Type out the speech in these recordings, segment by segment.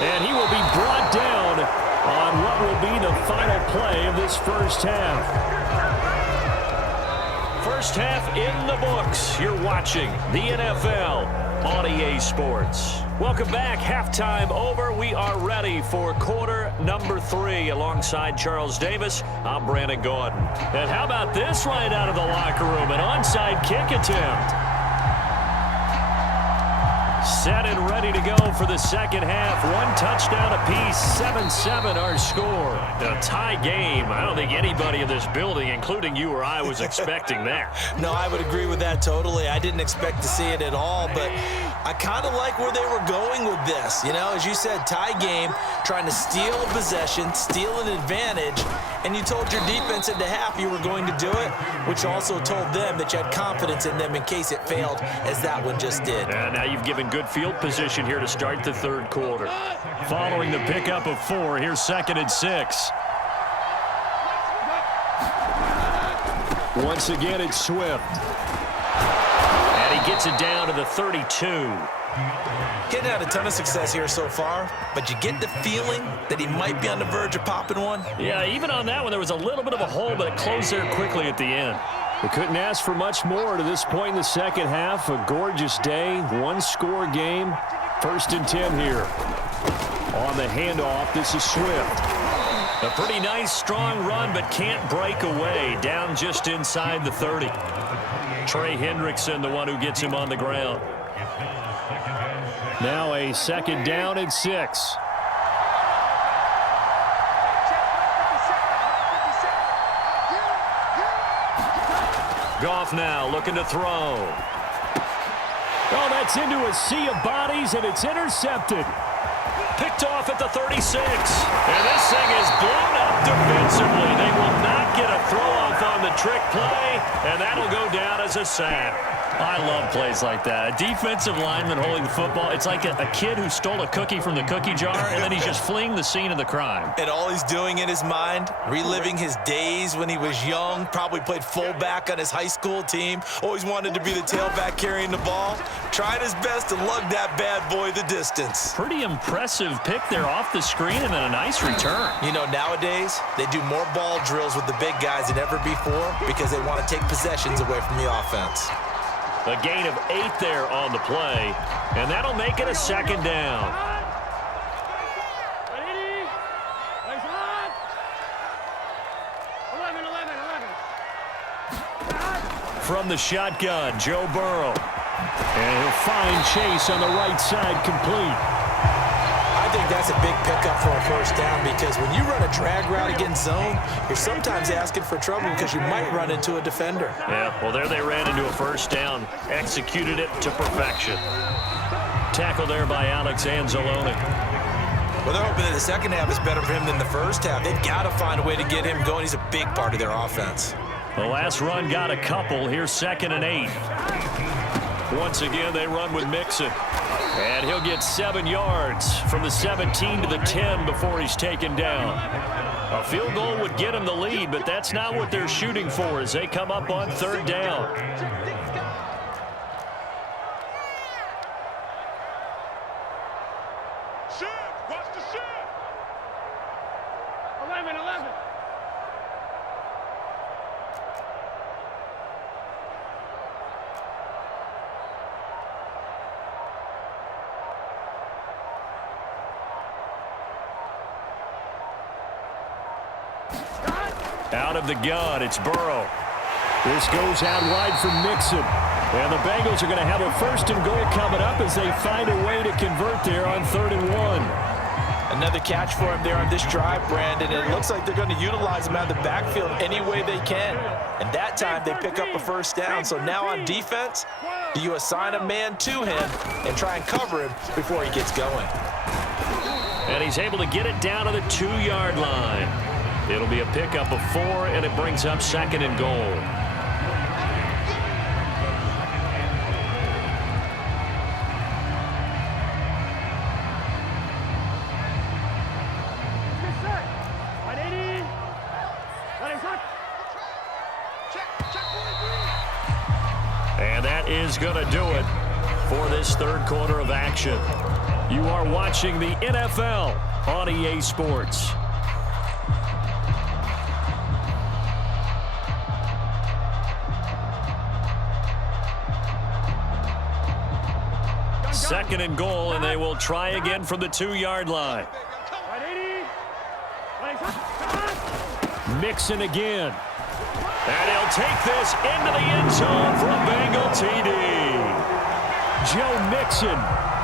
And he will be brought down on what will be the final play of this first half. First half in the books. You're watching the NFL on EA Sports. Welcome back. Halftime over. We are ready for quarter number 3. Alongside Charles Davis, I'm Brandon Gordon. And how about this right out of the locker room? An onside kick attempt. Set and ready to go for the second half. 1 touchdown apiece, 7-7 our score. A tie game. I don't think anybody in this building, including you or I, was expecting that. No, I would agree with that totally. I didn't expect to see it at all, but I kind of like where they were going with this. You know, as you said, tie game, trying to steal a possession, steal an advantage, and you told your defense at the half you were going to do it, which also told them that you had confidence in them in case it failed, as that one just did. And now you've given good field position here to start the third quarter. Following the pickup of 4, here's 2nd and 6. Once again, it's Swift. And he gets it down to the 32. Getting had a ton of success here so far, but you get the feeling that he might be on the verge of popping one. Yeah, even on that one, there was a little bit of a hole, but it closed there quickly at the end. We couldn't ask for much more to this point in the second half. A gorgeous day, 1-score game. 1st and 10 here. On the handoff, this is Swift. A pretty nice, strong run, but can't break away. Down just inside the 30. Trey Hendrickson, the one who gets him on the ground. Now a 2nd down and 6. Goff now looking to throw. Oh, that's into a sea of bodies, and it's intercepted. Picked off at the 36. And this thing is blown up defensively. They will not get a throw-off on the trick play, and that'll go down as a sack. I love plays like that. A defensive lineman holding the football. It's like a kid who stole a cookie from the cookie jar, and then he's just fleeing the scene of the crime. And all he's doing in his mind, reliving his days when he was young, probably played fullback on his high school team, always wanted to be the tailback carrying the ball, tried his best to lug that bad boy the distance. Pretty impressive pick there off the screen, and then a nice return. You know, nowadays, they do more ball drills with the big guys than ever before because they want to take possessions away from the offense. A gain of 8 there on the play, and that'll make it a 2nd down. From the shotgun, Joe Burrow. And he'll find Chase on the right side, complete. I think that's a big pickup for a first down because when you run a drag route against zone, you're sometimes asking for trouble because you might run into a defender. Yeah, well, there they ran into a first down. Executed it to perfection. Tackle there by Alex Anzalone. Well, they're hoping that the second half is better for him than the first half. They've got to find a way to get him going. He's a big part of their offense. The last run got a couple. Here's 2nd and 8. Once again, they run with Mixon. And he'll get 7 yards from the 17 to the 10 before he's taken down. A field goal would get him the lead, but that's not what they're shooting for as they come up on 3rd down. Watch the shit. 11. Out of the gun, it's Burrow. This goes out wide for Mixon. And the Bengals are going to have a 1st and goal coming up as they find a way to convert there on 3rd and 1. Another catch for him there on this drive, Brandon. It looks like they're going to utilize him out of the backfield any way they can. And that time they pick up a first down. So now on defense, do you assign a man to him and try and cover him before he gets going? And he's able to get it down to the 2-yard line. It'll be a pickup of 4, and it brings up 2nd and goal. And that is going to do it for this third quarter of action. You are watching the NFL on EA Sports. Second and goal, and they will try again from the 2-yard line. Mixon again. And he'll take this into the end zone for a Bengal TD. Joe Mixon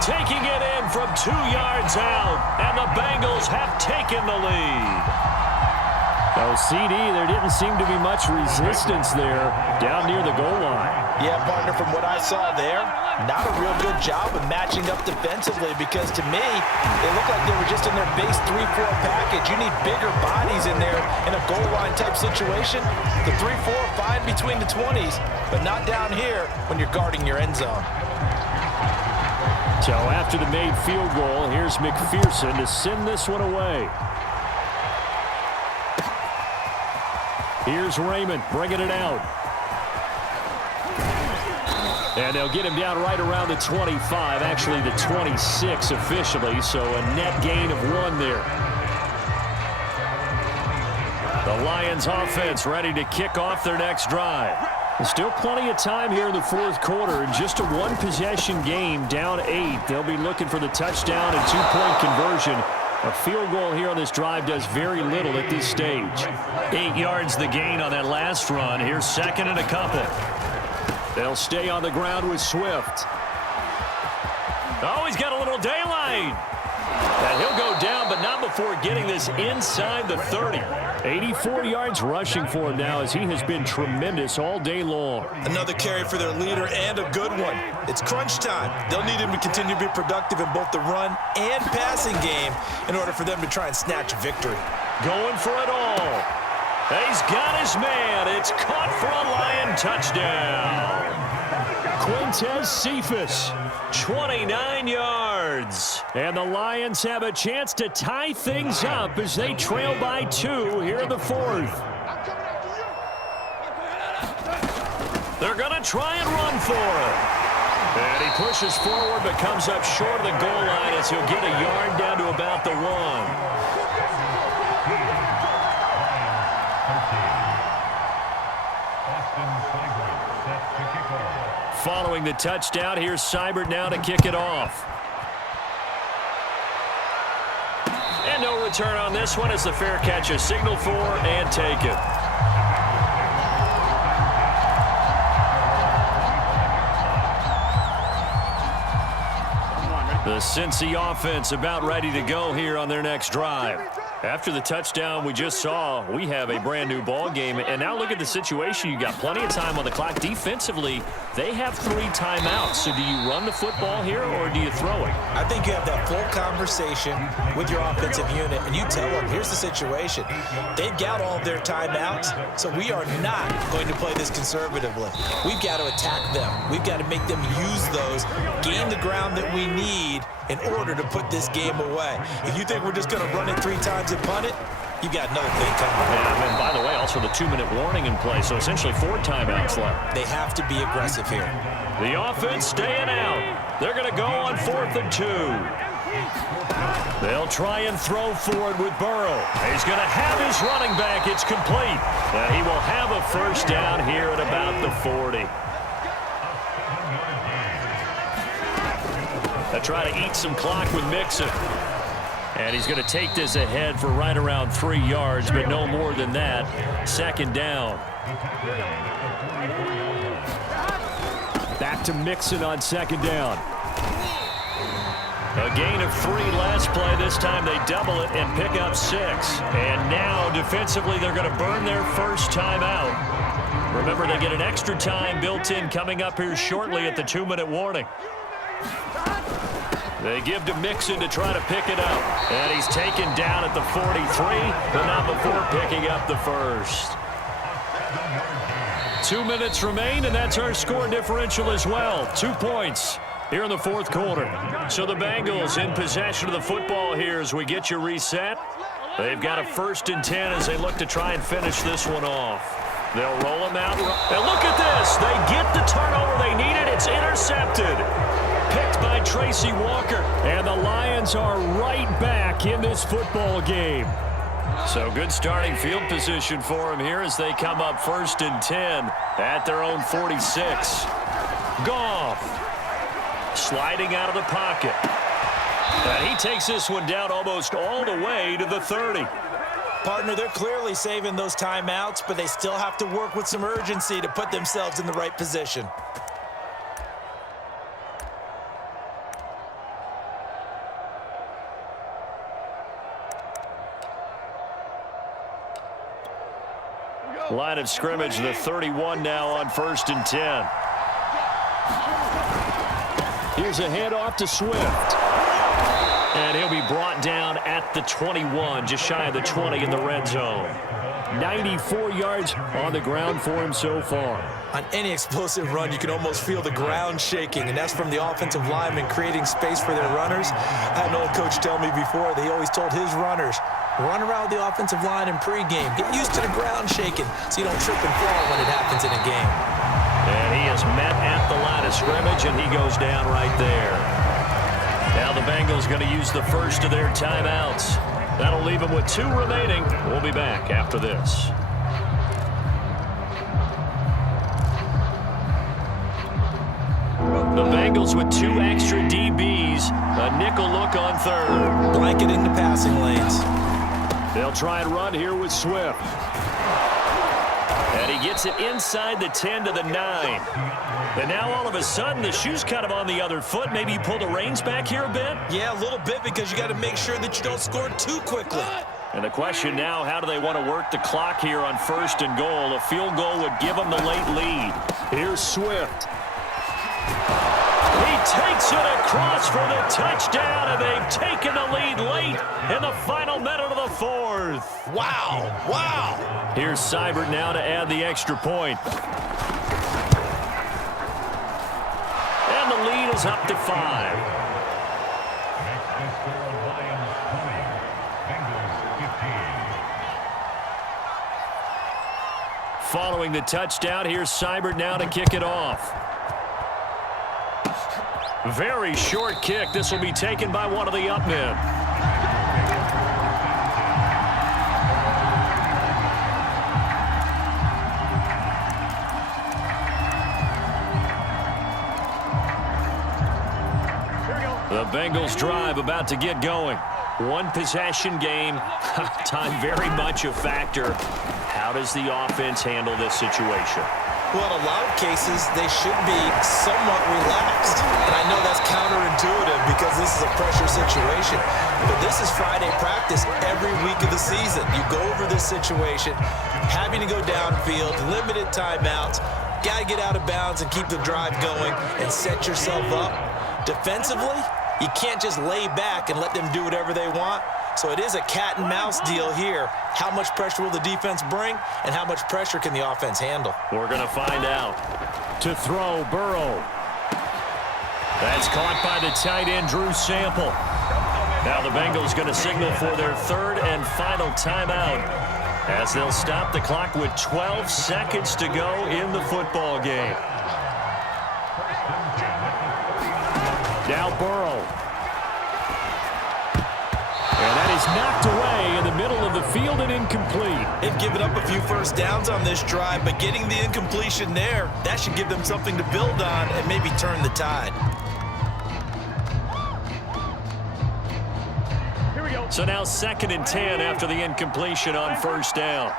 taking it in from 2 yards out, and the Bengals have taken the lead. Oh, CD, there didn't seem to be much resistance there down near the goal line. Yeah, partner, from what I saw there, not a real good job of matching up defensively because to me, it looked like they were just in their base 3-4 package. You need bigger bodies in there in a goal line type situation. The 3-4 fine between the 20s, but not down here when you're guarding your end zone. So after the made field goal, here's McPherson to send this one away. Here's Raymond bringing it out. And they'll get him down right around the 25, actually the 26 officially, so a net gain of 1 there. The Lions offense ready to kick off their next drive. Still plenty of time here in the fourth quarter, and just a one-possession game, down 8. They'll be looking for the touchdown and 2-point conversion. A field goal here on this drive does very little at this stage. 8 yards the gain on that last run. Here's second and a couple. They'll stay on the ground with Swift. Oh, he's got a little daylight. And he'll go down, but not before getting this inside the 30. 84 yards rushing for him now as he has been tremendous all day long. Another carry for their leader and a good one. It's crunch time. They'll need him to continue to be productive in both the run and passing game in order for them to try and snatch victory. Going for it all. He's got his man. It's caught for a Lion touchdown. Quintez Cephas, 29 yards. And the Lions have a chance to tie things up as they trail by 2 here in the fourth. They're going to try and run for it. And he pushes forward but comes up short of the goal line as he'll get a yard down to about the 1. Following the touchdown, here's Seibert now to kick it off. And no return on this one as the fair catch is signaled for and taken. The Cincy offense about ready to go here on their next drive. After the touchdown we just saw, we have a brand new ball game. And now look at the situation. You got plenty of time on the clock. Defensively, they have 3 timeouts. So do you run the football here or do you throw it? I think you have that full conversation with your offensive unit, and you tell them, here's the situation. They've got all of their timeouts, so we are not going to play this conservatively. We've got to attack them. We've got to make them use those, gain the ground that we need in order to put this game away. If you think we're just going to run it 3 times and punt it, you got another thing coming. Yeah, and by the way, also the 2-minute warning in play, so essentially 4 timeouts left. They have to be aggressive here. The offense staying out. They're going to go on 4th and 2. They'll try and throw forward with Burrow. He's going to have his running back. It's complete. And he will have a first down here at about the 40. They'll try to eat some clock with Mixon. And he's going to take this ahead for right around 3 yards, but no more than that. Second down. Back to Mixon on second down. A gain of 3 last play. This time they double it and pick up 6. And now defensively they're going to burn their first time out. Remember, they get an extra time built in coming up here shortly at the 2-minute warning. They give to Mixon to try to pick it up. And he's taken down at the 43, but not before picking up the first. 2 minutes remain, and that's our score differential as well. 2 points here in the fourth quarter. So the Bengals in possession of the football here as we get you reset. They've got a 1st and 10 as they look to try and finish this one off. They'll roll them out. And look at this. They get the turnover they needed. It's intercepted. Picked by by Tracy Walker. And the Lions are right back in this football game. So good starting field position for them here as they come up 1st and 10 at their own 46. Goff sliding out of the pocket. And he takes this one down almost all the way to the 30. Partner, they're clearly saving those timeouts, but they still have to work with some urgency to put themselves in the right position. Line of scrimmage, the 31 now on 1st and 10. Here's a handoff to Swift. And he'll be brought down at the 21, just shy of the 20 in the red zone. 94 yards on the ground for him so far. On any explosive run, you can almost feel the ground shaking, and that's from the offensive linemen creating space for their runners. I had an old coach tell me before, they always told his runners, run around the offensive line in pregame. Get used to the ground shaking so you don't trip and fall when it happens in a game. And he is met at the line of scrimmage, and he goes down right there. Now the Bengals going to use the first of their timeouts. That'll leave them with 2 remaining. We'll be back after this. The Bengals with 2 extra DBs. A nickel look on 3rd. Blanketing the passing lanes. They'll try and run here with Swift. And he gets it inside the 10 to the 9. And now all of a sudden the shoe's kind of on the other foot. Maybe you pull the reins back here a bit? Yeah, a little bit, because you got to make sure that you don't score too quickly. And the question now, how do they want to work the clock here on 1st and goal? A field goal would give them the late lead. Here's Swift. He takes it across for the touchdown, and they've taken the lead late in the final minute of the 4th. Wow, wow. Here's Seibert now to add the extra point. And the lead is up to 5. Following the touchdown, here's Seibert now to kick it off. Very short kick. This will be taken by one of the up men. The Bengals drive about to get going. 1 possession game. Time very much a factor. How does the offense handle this situation? Well, in a lot of cases, they should be somewhat relaxed. And I know that's counterintuitive because this is a pressure situation. But this is Friday practice every week of the season. You go over this situation, having to go downfield, limited timeouts, got to get out of bounds and keep the drive going and set yourself up. Defensively, you can't just lay back and let them do whatever they want. So it is a cat and mouse deal here. How much pressure will the defense bring, and how much pressure can the offense handle? We're going to find out. To throw, Burrow. That's caught by the tight end, Drew Sample. Now the Bengals going to signal for their 3rd and final timeout, as they'll stop the clock with 12 seconds to go in the football game. Now Burrow. And that is knocked away in the middle of the field and incomplete. They've given up a few first downs on this drive, but getting the incompletion there, that should give them something to build on and maybe turn the tide. Here we go. So now 2nd and 10 after the incompletion on 1st down.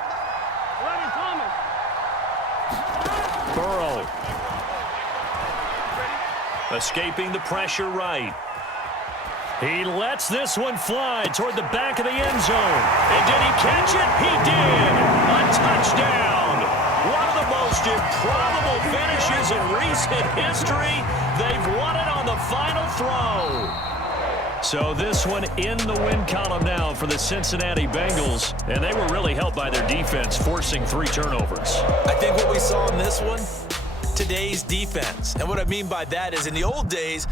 Burrow. Escaping the pressure right. He lets this one fly toward the back of the end zone. And did he catch it? He did. A touchdown. One of the most improbable finishes in recent history. They've won it on the final throw. So this one in the win column now for the Cincinnati Bengals. And they were really helped by their defense, forcing 3 turnovers. I think what we saw in this one, today's defense. And what I mean by that is in the old days,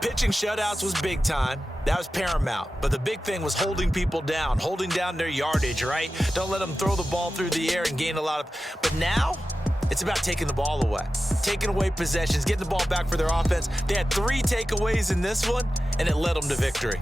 pitching shutouts was big time. That was paramount. But the big thing was holding people down, holding down their yardage, right? Don't let them throw the ball through the air and gain a lot of... But now, It's about taking the ball away, taking away possessions, getting the ball back for their offense. They had 3 takeaways in this one, and it led them to victory.